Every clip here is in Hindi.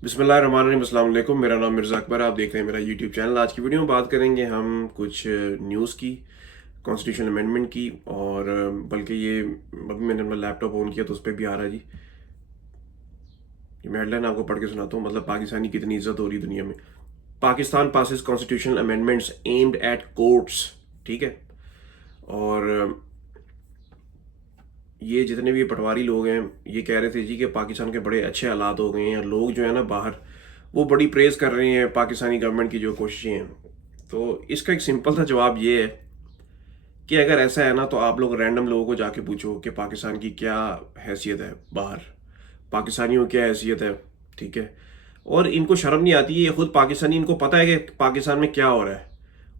बिस्मिल्लाहिर्रहमानिर्रहीम, अस्सलाम वालेकुम। मेरा नाम मिर्ज़ा अकबर, आप देख रहे हैं मेरा यूट्यूब चैनल। आज की वीडियो में बात करेंगे हम कुछ न्यूज़ की, कॉन्स्टिट्यूशन अमेंडमेंट की, और बल्कि ये अभी मैंने अपना लैपटॉप ऑन किया तो उस पर भी आ रहा है जी। ये मैं हेडलाइन आपको पढ़ के सुनाता हूँ, मतलब पाकिस्तानी कितनी इज्जत हो रही है दुनिया में। Pakistan passes constitutional amendments aimed at courts. ठीक है। और ये जितने भी पटवारी लोग हैं ये कह रहे थे जी कि पाकिस्तान के बड़े अच्छे हालात हो गए हैं। लोग जो है ना बाहर, वो बड़ी प्रेज कर रहे हैं पाकिस्तानी गवर्नमेंट की जो कोशिशें हैं। तो इसका एक सिंपल सा जवाब ये है कि अगर ऐसा है ना तो आप लोग रैंडम लोगों को जाके पूछो कि पाकिस्तान की क्या हैसियत है बाहर, पाकिस्तानियों की क्या हैसियत है। ठीक है। और इनको शर्म नहीं आती है, ये खुद पाकिस्तानी, इनको पता है कि पाकिस्तान में क्या हो रहा है,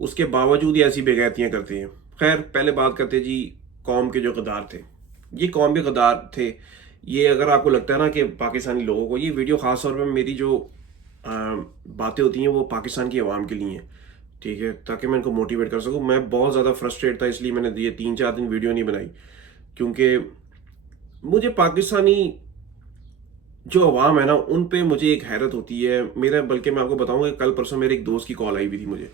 उसके बावजूद ये ऐसी बेगैरतियां करते हैं। खैर, पहले बात करते जी कौम के जो गद्दार थे। ये कौम के गद्दार थे। ये अगर आपको लगता है ना कि पाकिस्तानी लोगों को, ये वीडियो खास तौर पे मेरी जो बातें होती हैं वो पाकिस्तान की आवाम के लिए हैं। ठीक है, ताकि मैं इनको मोटिवेट कर सकूं। मैं बहुत ज़्यादा फ्रस्ट्रेट था, इसलिए मैंने ये 3-4 दिन वीडियो नहीं बनाई, क्योंकि मुझे पाकिस्तानी जो अवाम है ना उन पे मुझे एक हैरत होती है। मेरा, बल्कि मैं आपको बताऊंगा, कल परसों मेरे एक दोस्त की कॉल आई हुई थी मुझे।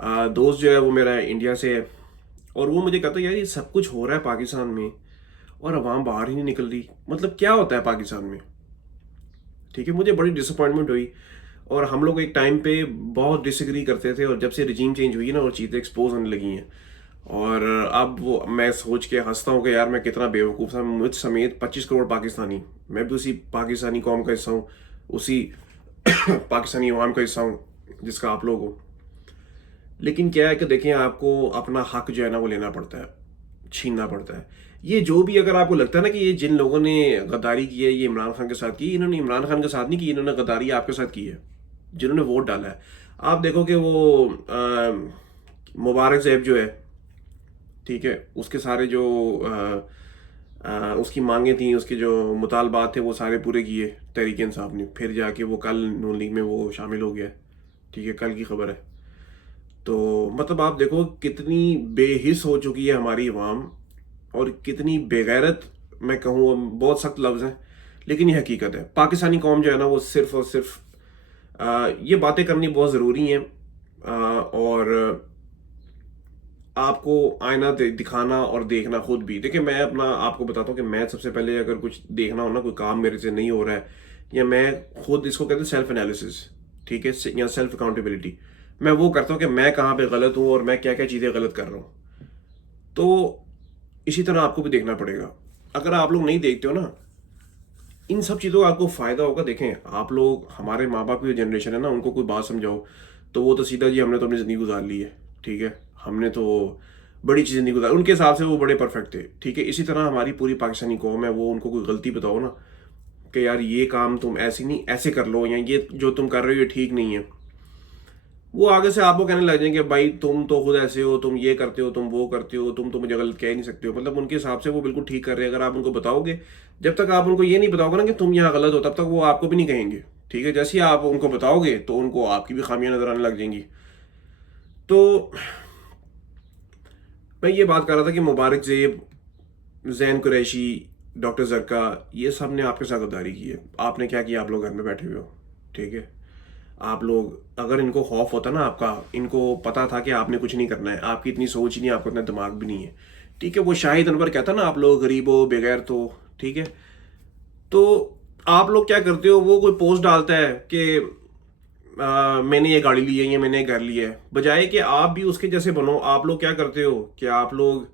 दोस्त जो है वो मेरा इंडिया से है, और वो मुझे कहता है यार ये सब कुछ हो रहा है पाकिस्तान में और अवाम बाहर ही नहीं निकल रही, मतलब क्या होता है पाकिस्तान में। ठीक है, मुझे बड़ी डिसअपॉइंटमेंट हुई। और हम लोग एक टाइम पे बहुत डिसएग्री करते थे, और जब से रिजीम चेंज हुई है ना वो चीज़ें एक्सपोज होने लगी हैं। और अब वो मैं सोच के हंसता हूँ कि यार मैं कितना बेवकूफ़ था, मुझ समेत 25 करोड़ पाकिस्तानी, मैं भी उसी पाकिस्तानी कौम का हिस्सा हूँ, उसी पाकिस्तानी अवाम का हिस्सा हूँ जिसका आप लोग हो। लेकिन क्या है कि देखें, आपको अपना हक जो है ना वो लेना पड़ता है, छीनना पड़ता है। ये जो भी, अगर आपको लगता है ना कि ये जिन लोगों ने गद्दारी की है ये इमरान खान के साथ की, इन्होंने इमरान खान के साथ नहीं की, इन्होंने गद्दारी आपके साथ की है, जिन्होंने वोट डाला है। आप देखो कि वो मुबारक ज़ैब जो है, ठीक है, उसके सारे जो उसकी मांगे थी, उसके जो मुतालबात थे वो सारे पूरे किए तहरीक इंसाफ ने, फिर जाके वो कल नून लीग में वो शामिल हो गया। ठीक है, कल की खबर है। तो मतलब आप देखो कितनी बेहिस हो चुकी है हमारी अवाम, और कितनी बेगैरत, मैं कहूँ बहुत सख्त लफ्ज़ हैं, लेकिन ये हकीकत है। पाकिस्तानी कौम जो है ना वो सिर्फ और सिर्फ ये बातें करनी बहुत ज़रूरी हैं। और आपको आईना दिखाना और देखना खुद भी। देखिए, मैं अपना आपको बताता हूँ कि मैं सबसे पहले अगर कुछ देखना हो ना, कोई काम मेरे से नहीं हो रहा है, या मैं खुद, इसको कहते हैं सेल्फ एनालिसिस, ठीक है, या सेल्फ अकाउंटेबिलिटी, मैं वो करता हूँ कि मैं कहाँ पे गलत हूँ और मैं क्या क्या चीज़ें गलत कर रहा हूँ। तो इसी तरह आपको भी देखना पड़ेगा। अगर आप लोग नहीं देखते हो ना इन सब चीज़ों का, आपको फ़ायदा होगा। देखें, आप लोग, हमारे माँ बाप की जो जनरेशन है ना, उनको कोई बात समझाओ तो वो तो सीधा जी हमने तो अपनी ज़िंदगी गुजार ली है। ठीक है, हमने तो बड़ी चीज़ें नहीं गुजार, उनके हिसाब से वो बड़े परफेक्ट थे। ठीक है, इसी तरह हमारी पूरी पाकिस्तानी कौम है, वो उनको कोई गलती बताओ ना कि यार ये काम तुम ऐसे नहीं ऐसे कर लो, या ये जो तुम कर रहे हो ये ठीक नहीं है, वो आगे से आपको कहने लग जाएंगे भाई तुम तो खुद ऐसे हो, तुम ये करते हो, तुम वो करते हो, तुम तो मुझे गलत कह ही नहीं सकते हो। मतलब उनके हिसाब से वो बिल्कुल ठीक कर रहे हैं। अगर आप उनको बताओगे, जब तक आप उनको ये नहीं बताओगे ना कि तुम यहाँ गलत हो, तब तक वो आपको भी नहीं कहेंगे। ठीक है, जैसे ही आप उनको बताओगे तो उनको आपकी भी खामियां नजर आने लग जाएंगी। तो मैं ये बात कर रहा था कि मुबारक जेब, जैन कुरैशी, डॉक्टर जरका, ये सब ने आपके साथ गद्दारी की है। आपने क्या किया? आप लोग घर में बैठे हुए हो। ठीक है, आप लोग, अगर इनको खौफ होता ना आपका, इनको पता था कि आपने कुछ नहीं करना है, आपकी इतनी सोच ही नहीं, आपको इतना दिमाग भी नहीं है। ठीक है, वो शाहिद अनवर कहता ना आप लोग गरीब हो, बेगैर तो। ठीक है, तो आप लोग क्या करते हो, वो कोई पोस्ट डालता है कि मैंने ये गाड़ी ली है या मैंने ये घर लिया है, बजाय कि आप भी उसके जैसे बनो। आप लोग क्या करते हो कि आप लोग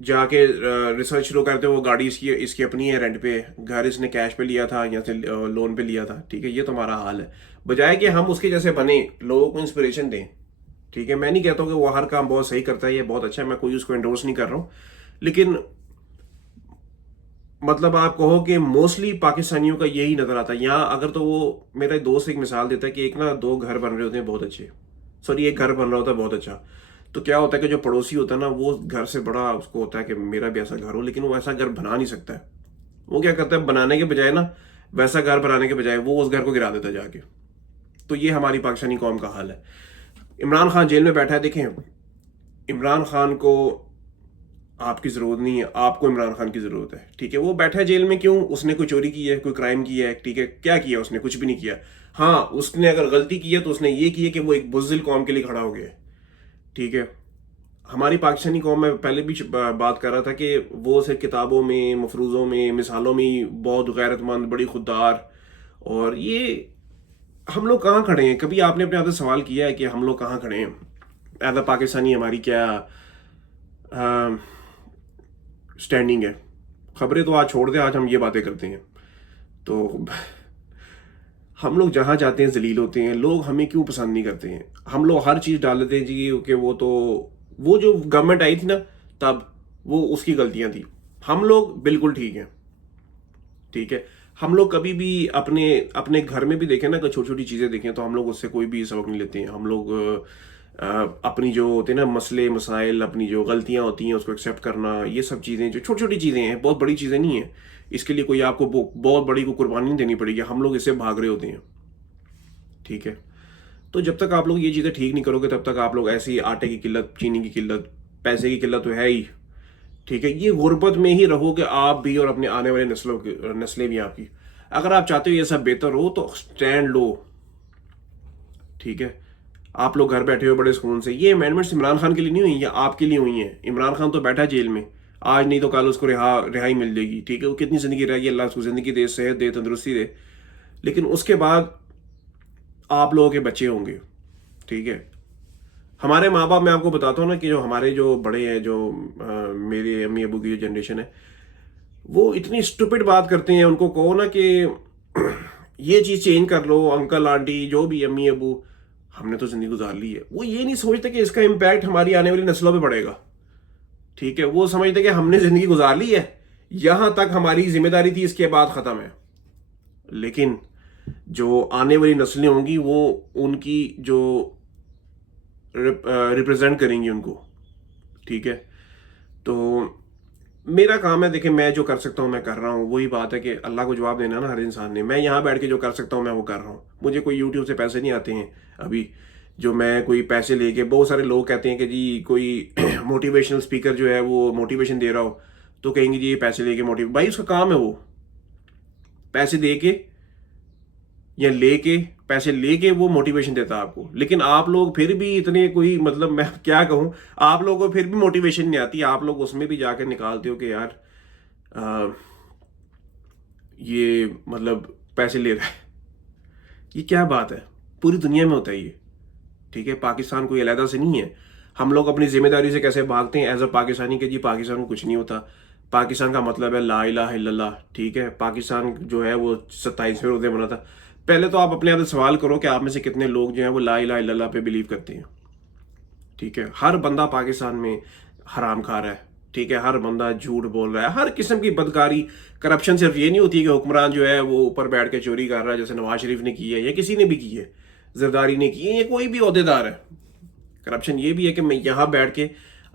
जाके रिसर्च शुरू करते हो, वो गाड़ी इसकी इसकी अपनी है, रेंट पे, घर इसने कैश पे लिया था या से लोन पे लिया था। ठीक है, ये तो हमारा हाल है। बजाय कि हम उसके जैसे बने, लोगों को इंस्पिरेशन दें। ठीक है, मैं नहीं कहता हूँ कि वो हर काम बहुत सही करता है, ये बहुत अच्छा है, मैं कोई उसको एंडोर्स नहीं कर रहा हूँ, लेकिन मतलब आप कहो कि मोस्टली पाकिस्तानियों का यही नजर आता है यहाँ। अगर तो वो, मेरा एक दोस्त एक मिसाल देता है कि एक ना दो घर बन रहे होते हैं बहुत अच्छे, सॉरी एक घर बन रहा होता है बहुत अच्छा, तो क्या होता है कि जो पड़ोसी होता है ना वो घर से बड़ा उसको होता है कि मेरा भी ऐसा घर हो, लेकिन वो ऐसा घर बना नहीं सकता है। वो क्या करता है, बनाने के बजाय ना, वैसा घर बनाने के बजाय वो उस घर को गिरा देता है जाके। तो ये हमारी पाकिस्तानी कौम का हाल है। इमरान खान जेल में बैठा है, देखें, इमरान खान को आपकी ज़रूरत नहीं है, आपको इमरान खान की ज़रूरत है। ठीक है, वो बैठा है जेल में क्यों? उसने कोई चोरी की है, कोई क्राइम किया है? ठीक है, क्या किया उसने? कुछ भी नहीं किया। हाँ, उसने अगर गलती की है तो उसने ये की है कि वो एक बुज़दिल कौम के लिए खड़ा हो गया है। ठीक है, हमारी पाकिस्तानी कौम में पहले भी बात कर रहा था कि वो सिर्फ किताबों में, मफरूज़ों में, मिसालों में ही बहुत गैरतमंद, बड़ी खुददार। और ये हम लोग कहाँ खड़े हैं? कभी आपने अपने आप से सवाल किया है कि हम लोग कहाँ खड़े हैं? एज अ पाकिस्तानी हमारी क्या स्टैंडिंग है? खबरें तो आज छोड़ दें, आज हम ये बातें करते हैं। तो हम लोग जहाँ जाते हैं जलील होते हैं। लोग हमें क्यों पसंद नहीं करते हैं? हम लोग हर चीज़ डाल देते हैं जी कि वो जो गवर्नमेंट आई थी ना, तब वो उसकी गलतियां थी। हम लोग बिल्कुल ठीक हैं। ठीक है, हम लोग कभी भी अपने अपने घर में भी देखें ना, अगर छोटी छोटी चीज़ें देखें तो हम लोग उससे कोई भी सबक नहीं लेते हैं। हम लोग अपनी जो होते हैं ना मसले मसाइल, अपनी जो गलतियां होती हैं उसको एक्सेप्ट करना, ये सब चीज़ें जो छोटी छोटी चीज़ें हैं, बहुत बड़ी चीज़ें नहीं है। इसके लिए कोई आपको बहुत बड़ी को कुर्बानी नहीं देनी पड़ेगी। हम लोग इससे भाग रहे होते हैं। ठीक है, तो जब तक आप लोग ये चीज़ें ठीक नहीं करोगे तब तक आप लोग ऐसी आटे की किल्लत, चीनी की किल्लत, पैसे की किल्लत तो है ही। ठीक है, ये गुर्बत में ही रहोगे आप भी और अपने आने वाले नस्लें भी आपकी। अगर आप चाहते हो ये सब बेहतर हो तो स्टैंड लो। ठीक है, आप लोग घर बैठे हो बड़े सुकून से। ये अमेंडमेंट्स इमरान खान के लिए नहीं हुई, ये आपके लिए हुई हैं। इमरान खान तो बैठा है जेल में, आज नहीं तो कल उसको रिहाई मिल जाएगी। ठीक है, वो कितनी ज़िंदगी रहेगी, अल्लाह उसको ज़िंदगी दे, सेहत दे, तंदुरुस्ती दे। लेकिन उसके बाद आप लोगों के बच्चे होंगे। ठीक है, हमारे माँ बाप, मैं आपको बताता हूँ ना कि जो हमारे जो बड़े हैं, जो मेरे अम्मी अबू की जो जनरेशन है, वो इतनी स्टूपिड बात करते हैं। उनको कहो ना कि ये चीज़ चेंज कर लो, अंकल आंटी जो भी, अम्मी अबू, हमने तो ज़िंदगी गुजार ली है। वो ये नहीं सोचते कि इसका इम्पैक्ट हमारी आने वाली नस्लों पे पड़ेगा। ठीक है, वो समझते कि हमने ज़िंदगी गुजार ली है, यहाँ तक हमारी जिम्मेदारी थी, इसके बाद ख़त्म है। लेकिन जो आने वाली नस्लें होंगी वो उनकी जो रिप्रेजेंट करेंगी उनको। ठीक है, तो मेरा काम है, देखिए मैं जो कर सकता हूँ मैं कर रहा हूँ। वही बात है कि अल्लाह को जवाब देना ना हर इंसान ने। मैं यहाँ बैठ के जो कर सकता हूँ मैं वो कर रहा हूँ। मुझे कोई यूट्यूब से पैसे नहीं आते हैं अभी, जो मैं कोई पैसे लेके। बहुत सारे लोग कहते हैं कि जी कोई मोटिवेशनल स्पीकर जो है वो मोटिवेशन दे रहा हो तो कहेंगे जी ये पैसे लेके मोटिवेट। भाई उसका काम है वो पैसे दे के या लेके, पैसे लेके वो मोटिवेशन देता है आपको। लेकिन आप लोग फिर भी इतने कोई, मतलब मैं क्या कहूँ, आप लोगों को फिर भी मोटिवेशन नहीं आती। आप लोग उसमें भी जाकर निकालते हो कि यार आ, ये मतलब पैसे ले रहा है। ये क्या बात है? पूरी दुनिया में होता है ये। ठीक है, पाकिस्तान कोई अलहदा से नहीं है। हम लोग अपनी जिम्मेदारी से कैसे भागते हैं एज अ पाकिस्तानी के जी पाकिस्तान को कुछ नहीं होता। पाकिस्तान का मतलब है ला इलाहा इल्लल्लाह। ठीक है, पाकिस्तान जो है वो 27वें रोजे बना था। पहले तो आप अपने आप से सवाल करो कि आप में से कितने लोग जो हैं वो ला इलाहा इल्लल्लाह पे बिलीव करते हैं। ठीक है, हर बंदा पाकिस्तान में हराम खा रहा है। ठीक है, हर बंदा झूठ बोल रहा है, हर किस्म की बदकारी, करप्शन। सिर्फ ये नहीं होती है कि हुक्मरान जो है वो ऊपर बैठ के चोरी कर रहा है, जैसे नवाज शरीफ ने की है या किसी ने भी की है, जरदारी ने की है, या कोई भी अहदेदार है। करप्शन ये भी है कि मैं यहाँ बैठ के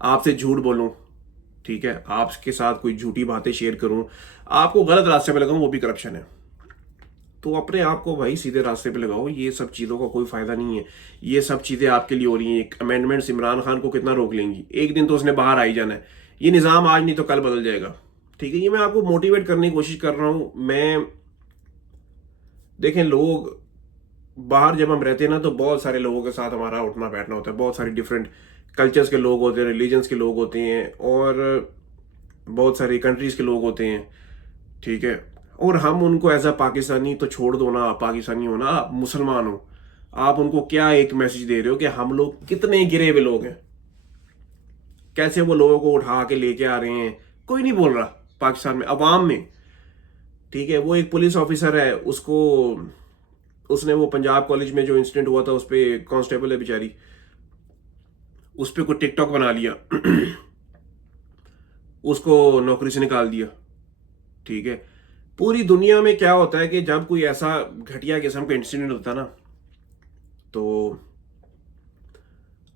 आपसे झूठ बोलूँ। ठीक है, आपके साथ कोई झूठी बातें शेयर करूँ, आपको गलत रास्ते पे लगाऊँ, वो भी करप्शन है। तो अपने आप को भाई सीधे रास्ते पे लगाओ। ये सब चीज़ों का कोई फायदा नहीं है। ये सब चीज़ें आपके लिए हो रही हैं। अमेंडमेंट्स इमरान खान को कितना रोक लेंगी? एक दिन तो उसने बाहर आ ही जाना है। ये निज़ाम आज नहीं तो कल बदल जाएगा। ठीक है, ये मैं आपको मोटिवेट करने की कोशिश कर रहा हूँ। मैं, देखें, लोग बाहर जब हम रहते हैं ना तो बहुत सारे लोगों के साथ हमारा उठना बैठना होता है। बहुत सारे डिफरेंट कल्चर्स के लोग होते हैं, रिलीजन्स के लोग होते हैं, और बहुत सारी कंट्रीज़ के लोग होते हैं। ठीक है, और हम उनको एज अ पाकिस्तानी तो छोड़ दो ना, पाकिस्तानी हो ना, आप मुसलमान हो, आप उनको क्या एक मैसेज दे रहे हो कि हम लोग कितने गिरे हुए लोग हैं? कैसे वो लोगों को उठा के लेके आ रहे हैं? कोई नहीं बोल रहा पाकिस्तान में, अवाम में। ठीक है, वो एक पुलिस ऑफिसर है, उसको, उसने वो पंजाब कॉलेज में जो इंसिडेंट हुआ था उस पर, कांस्टेबल है बेचारी, उस पर कोई टिकटॉक बना लिया उसको नौकरी से निकाल दिया। ठीक है, पूरी दुनिया में क्या होता है कि जब कोई ऐसा घटिया किस्म का इंसिडेंट होता है ना तो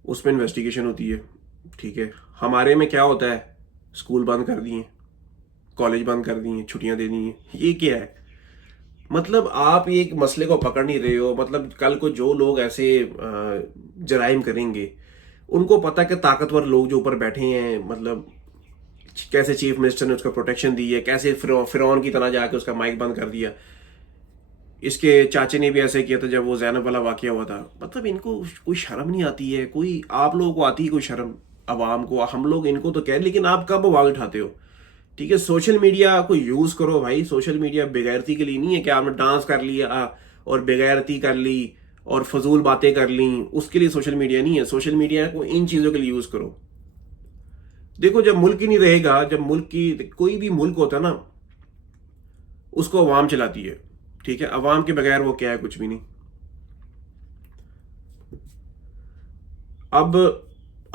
उस पर इन्वेस्टिगेशन होती है। ठीक है, हमारे में क्या होता है, स्कूल बंद कर दिए, कॉलेज बंद कर दिए, छुट्टियां दे दी हैं। ये क्या है? मतलब आप एक मसले को पकड़ नहीं रहे हो। मतलब कल को जो लोग ऐसे जराइम करेंगे, उनको पता है कि ताकतवर लोग जो ऊपर बैठे हैं, मतलब कैसे चीफ मिनिस्टर ने उसको प्रोटेक्शन दी है, कैसे फिरौन की तरह जाके उसका माइक बंद कर दिया। इसके चाचे ने भी ऐसे किया था जब वो जैनब वाला वाकया हुआ था। मतलब इनको कोई शर्म नहीं आती है, कोई आप लोगों को आती है कोई शर्म? अवाम को, हम लोग इनको तो कह, लेकिन आप कब आवाज उठाते हो? ठीक है, सोशल मीडिया को यूज करो भाई। सोशल मीडिया बेगैरती के लिए नहीं है कि आपने डांस कर लिया और बेगैरती कर ली और फजूल बातें कर ली, उसके लिए सोशल मीडिया नहीं है। सोशल मीडिया को इन चीजों के लिए यूज करो। देखो, जब मुल्क ही नहीं रहेगा, जब मुल्क की, कोई भी मुल्क होता है ना, उसको अवाम चलाती है। ठीक है, अवाम के बगैर वो क्या है, कुछ भी नहीं। अब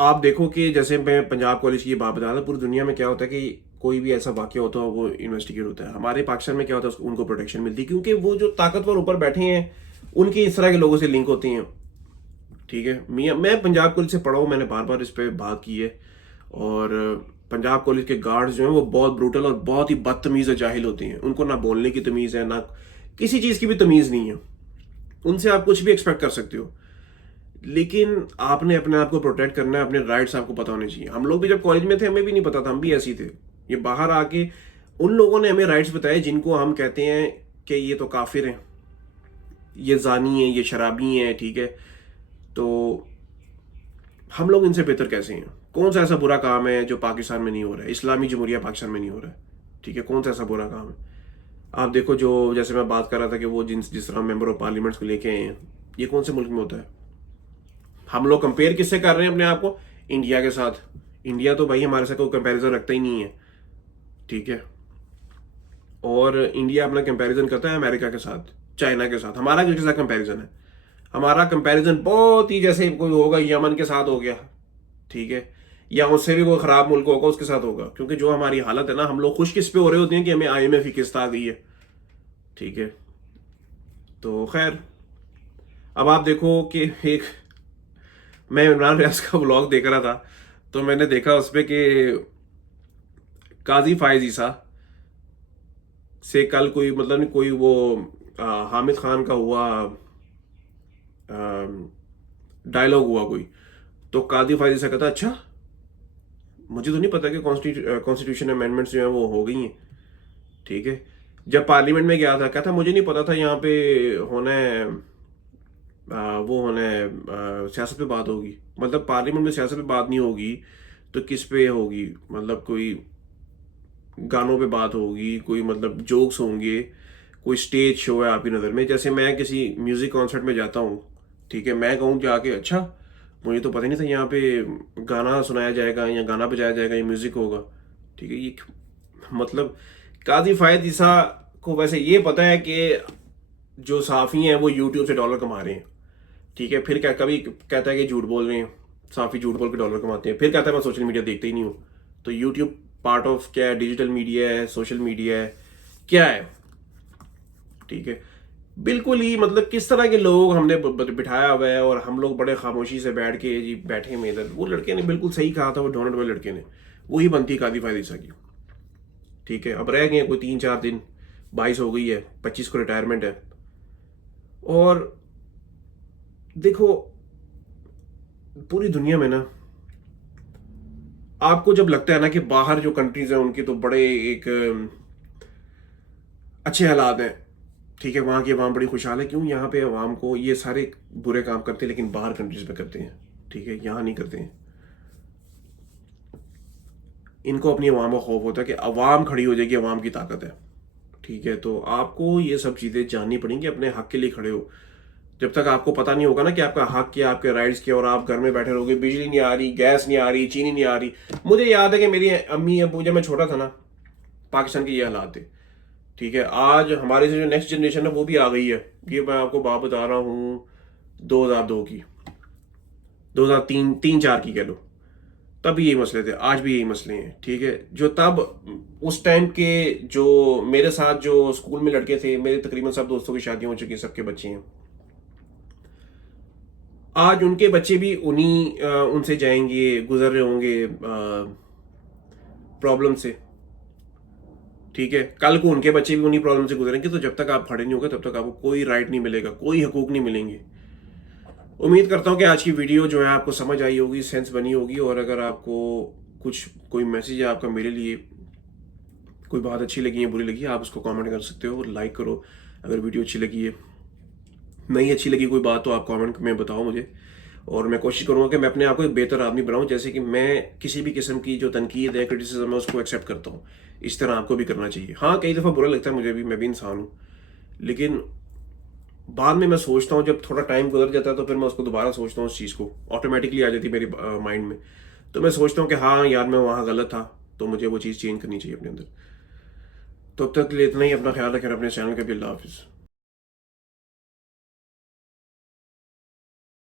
आप देखो कि जैसे मैं पंजाब कॉलेज की बात बता रहा था, पूरी दुनिया में क्या होता है कि कोई भी ऐसा वाकया होता है वो इन्वेस्टिगेट होता है। हमारे पाकिस्तान में क्या होता है, उनको प्रोटेक्शन मिलती है क्योंकि वो जो ताकतवर ऊपर बैठे हैं उनकी इस तरह के लोगों से लिंक होती हैं। ठीक है, मैं पंजाब कॉलेज से पढ़ा हूँ, मैंने बार बार इस पर बात की है। और पंजाब कॉलेज के गार्ड्स जो हैं वो बहुत ब्रूटल और बहुत ही बदतमीज़ और जाहिल होते हैं। उनको ना बोलने की तमीज़ है, ना किसी चीज़ की भी तमीज़ नहीं है। उनसे आप कुछ भी एक्सपेक्ट कर सकते हो, लेकिन आपने अपने आप को प्रोटेक्ट करना है, अपने राइट्स आपको पता होने चाहिए। हम लोग भी जब कॉलेज में थे हमें भी नहीं पता था, हम भी ऐसे ही थे। ये बाहर आके उन लोगों ने हमें राइट्स बताए जिनको हम कहते हैं कि ये तो काफिर हैं, ये जानी है, ये शराबी हैं। ठीक है, तो हम लोग इनसे बेहतर कैसे हैं? कौन सा ऐसा बुरा काम है जो पाकिस्तान में नहीं हो रहा है, इस्लामी जमहूरिया पाकिस्तान में नहीं हो रहा है? ठीक है, कौन सा ऐसा बुरा काम है? आप देखो, जो जैसे मैं बात कर रहा था कि वो जिस तरह मेंबर ऑफ पार्लियामेंट्स को लेके आए हैं, ये कौन से मुल्क में होता है? हम लोग कंपेयर किससे कर रहे हैं अपने आप को? इंडिया के साथ। इंडिया तो भाई हमारे साथ कोई कंपैरिजन रखता ही नहीं है। ठीक है, और इंडिया अपना कंपैरिजन करता है अमेरिका के साथ, चाइना के साथ। हमारा किसके साथ कंपैरिजन है? हमारा कंपैरिजन बहुत ही जैसे कोई होगा यमन के साथ हो गया। ठीक है, या उससे भी कोई खराब मुल्क होगा उसके साथ होगा। क्योंकि जो हमारी हालत है ना, हम लोग खुश किस पे हो रहे होते हैं कि हमें IMF की किस्त आ गई है। ठीक है, तो खैर, अब आप देखो कि एक, मैं इमरान रियाज का व्लॉग देख रहा था, तो मैंने देखा उसपे कि काजी फायज ईसा से कल कोई, मतलब नहीं, कोई वो हामिद खान का हुआ डायलॉग हुआ कोई, तो काजी फायज ईसा कहता अच्छा, मुझे तो नहीं पता कि कॉन्स्टिट्यूशन अमेंडमेंट्स जो है वो हो गई हैं। ठीक है, जब पार्लियामेंट में गया था कहता मुझे नहीं पता था यहाँ पे होना है, वो होना है, सियासत पे बात होगी। मतलब पार्लियामेंट में सियासत पे बात नहीं होगी तो किस पे होगी? मतलब कोई गानों पे बात होगी, कोई मतलब जोक्स होंगे, कोई स्टेज शो है आपकी नज़र में? जैसे मैं किसी म्यूजिक कॉन्सर्ट में जाता हूँ, ठीक है, मैं कहूँ जाके अच्छा, मुझे तो पता नहीं था यहाँ पे गाना सुनाया जाएगा या गाना बजाया जाएगा, या म्यूजिक होगा। ठीक है, ये मतलब काजी फायद ईसा को वैसे ये पता है कि जो साफ़ी हैं वो यूट्यूब से डॉलर कमा रहे हैं। ठीक है, फिर क्या कभी कहता है कि झूठ बोल रहे हैं, साफ़ी झूठ बोल के डॉलर कमाते हैं, फिर कहता है मैं सोशल मीडिया देखता ही नहीं हूँ। तो यूट्यूब पार्ट ऑफ क्या है? डिजिटल मीडिया है, सोशल मीडिया है, क्या है? ठीक है, बिल्कुल ही मतलब किस तरह के लोग हमने बिठाया हुआ है, और हम लोग बड़े खामोशी से बैठ के जी बैठे में इधर। वो लड़के ने बिल्कुल सही कहा था, वो डोनट वाले लड़के ने, वही बनती कादी फायद ईसा की। ठीक है, अब रह गए कोई 3-4 दिन, 22 हो गई है, 25 को रिटायरमेंट है। और देखो, पूरी दुनिया में ना, आपको जब लगता है ना कि बाहर जो कंट्रीज हैं उनके तो बड़े एक अच्छे हालात हैं, ठीक है, वहाँ की अवाम बड़ी खुशहाल है, क्यों? यहाँ पे अवाम को ये सारे बुरे काम करते हैं लेकिन बाहर कंट्रीज में करते हैं। ठीक है, यहाँ नहीं करते हैं। इनको अपनी अवाम का खौफ होता है कि अवाम खड़ी हो जाएगी, अवाम की ताकत है। ठीक है, तो आपको ये सब चीज़ें जाननी पड़ेंगी, अपने हक के लिए खड़े हो। जब तक आपको पता नहीं होगा ना कि आपका हक क्या, आपके राइट्स क्या, और आप घर में बैठे रहोगे, बिजली नहीं आ रही, गैस नहीं आ रही, चीनी नहीं आ रही। मुझे याद है कि मेरी अम्मी अबू, जब मैं छोटा था ना, पाकिस्तान के ये हालात थे। ठीक है, आज हमारे से जो नेक्स्ट जनरेशन है वो भी आ गई है। ये मैं आपको बात बता रहा हूँ 2002 की, 2003-4 की कह लो। तब भी यही मसले थे, आज भी यही मसले हैं। ठीक है, जो तब उस टाइम के, जो मेरे साथ जो स्कूल में लड़के थे, मेरे तकरीबन सब दोस्तों की शादियां हो चुकी हैं, सबके बच्चे हैं। आज उनके बच्चे भी उनसे जाएंगे, गुजर रहे होंगे प्रॉब्लम से। ठीक है, कल को उनके बच्चे भी उन्हीं प्रॉब्लम से गुजरेंगे। तो जब तक आप खड़े नहीं होगे तब तक आपको कोई राइट नहीं मिलेगा, कोई हकूक नहीं मिलेंगे। उम्मीद करता हूँ कि आज की वीडियो जो है आपको समझ आई होगी, सेंस बनी होगी। और अगर आपको कुछ कोई मैसेज है आपका मेरे लिए, कोई बात अच्छी लगी है बुरी लगी है, आप उसको कमेंट कर सकते हो, लाइक करो अगर वीडियो अच्छी लगी है। नहीं अच्छी लगी कोई बात तो आप कमेंट में बताओ मुझे, और मैं कोशिश करूंगा कि मैं अपने आप को एक बेहतर आदमी बनाऊं, जैसे कि मैं किसी भी किस्म की जो तनकीद है, क्रिटिसिज्म है, उसको एक्सेप्ट करता हूं। इस तरह आपको भी करना चाहिए। हाँ, कई दफ़ा बुरा लगता है मुझे भी, मैं भी इंसान हूँ, लेकिन बाद में मैं सोचता हूँ, जब थोड़ा टाइम गुजर जाता है तो फिर मैं उसको दोबारा सोचता हूँ, उस चीज़ को ऑटोमेटिकली आ जाती है मेरी माइंड में। तो मैं सोचता हूँ कि हाँ यार, मैं वहाँ गलत था, तो मुझे वो चीज़ चेंज करनी चाहिए अपने अंदर। तो अब तक के लिए इतना ही। अपना ख्याल रखें, अपने चैनल का भी। अल्लाह हाफिज़।